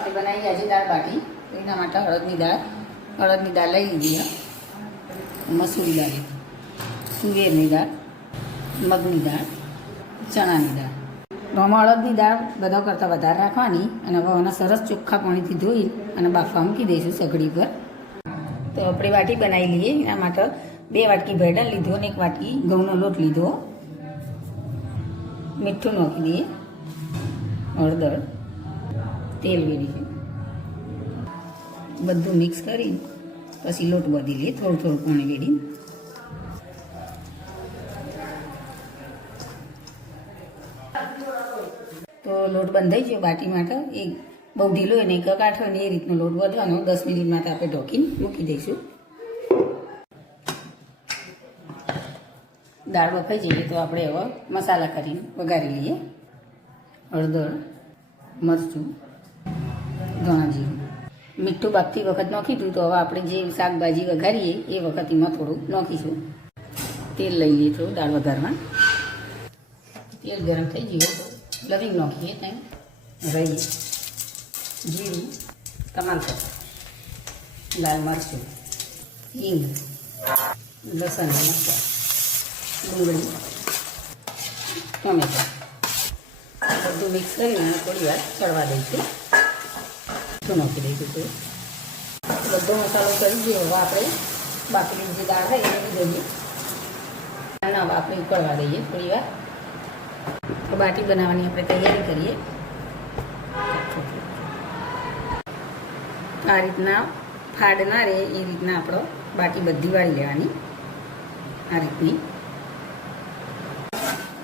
बनाई आज दाल बाटी एना माटे हळदनी दाल लई लीधी मसूरी दाल तुवेरनी दाल मगनी दाल चणानी दाल आमां हळदनी दाल बधा करता वधारे राखवानी अने हवे आने सरस चोख्खा पाणीथी धोई अने बाफवा मूकी दईशुं सगड़ी पर। तो आपणे वाटी बनावी लीए। एना माटे 2 वाटकी भरडा लीधो अने 1 वाटकी घऊंनो लोट लीधो। मीठुं नाखी दईए, हळदर, तेल वेरीशुं, बधुं मिक्स करी पछी लोट बांधी लईए। थोडुं थोडुं पाणी वेरी तो लोट बंधाई गयो बाटी माटे। एक बहु ढीलो ने एक काठो ने ए रीतनो लोट बांधવાનો। 10 मिनिट माटे आपणे ढोकीने मूकी दईशुं। दाळ बफाई जईए तो आपणे हवे मसाला करीने वघारी लईए। हळदर, मरचुं, धाणा जीरुं, मीठुं बाफती वखत नाखी दीधुं। तो हवे आपणे जे शाकभाजी वघारीए ए वखत एमां थोडुं नाखीशुं। तेल लई लईए थोडुं दाळ वघारवां। तेल गरम थई गयुं तो लविंग नाखीए, रई, जीरुं, तमालपत्र, लाल मरचुं, हींग, लसण मरचां, डूंगળી, टमेटा બધું મિક્સ કરીને થોડી વાર ચડવા દઈશું। મીઠું નાખી દઈશું તો બધો મસાલો કરી દઈએ। હવે આપણે બાકીની જે દાળ હોય એ દઈએ ના આપણે ઉકળવા દઈએ થોડી વાર। તો બાટી બનાવવાની આપણે તૈયારી કરીએ। આ રીતના ફાડ ના રહે એ રીતના આપણે બાટી બધી વાળી લેવાની। આ રીતની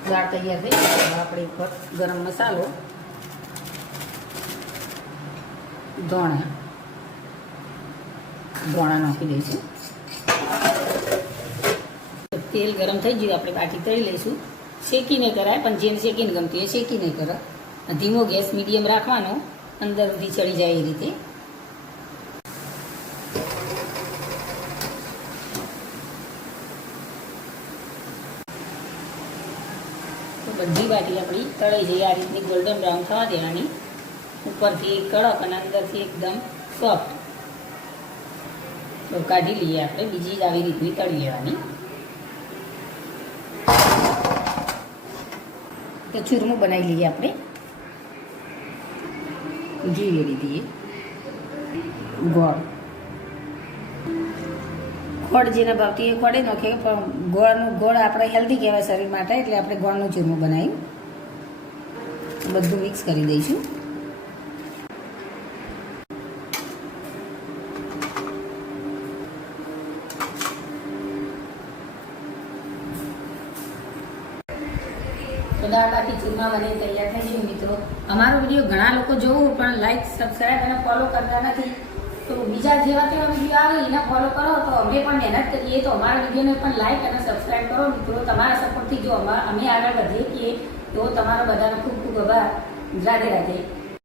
दाळ तैयार थई गई। हवे आपणे उपर गरम मसालो, धाणा नाखी दईशुं। तेल गरम थई गयुं, आपणे बाटी तळी लईशुं। शेकी नहीं कराय पण जेने शेकीने गमती होय शेकी नहीं करे। धीमो गैस मीडियम राखवानो, अंदर सुधी चढ़ी जाए ए रीते। तो बधी बाटी अपनी तळाई जाए आ रीतनी गोल्डन ब्राउन थवा देवानी। उपरथी कड़क अने अंदरथी एकदम सॉफ्ट। तो काढी लीए आपणे बीजी ज आवी रीतनी तळी लेवानी। तो चूरमो बनावी लीए आपणे। घी वेरी दीए, गोळ, खोड़ जेने भावती ए खोड़े नाखे पण गोळ आपणे हेल्दी कहेवाय शरीर माटे એટલે આપણે ગોળનું ચૂરમું બનાવ્યું। બધું મિક્સ કરી દઈશું। तो दाळ बाटी चूरमा बने तैयार થઈ ગયું મિત્રો। અમારો વિડિયો ઘણા લોકો જોવો પણ લાઈક સબસ્ક્રાઇબ અને ફોલો કરતા નથી। तो बीजा जेवा तेवा विडियो आवे एना फॉलो करो तो अमे पण मेहनत करीए। तो अमारा विडियो ने पण लाइक और सब्सक्राइब करो मित्रों। तमारा सपोर्ट थी जो अमे आगळ वधीए तो तमारो बधानो खूब खूब आभार। राधे राधे।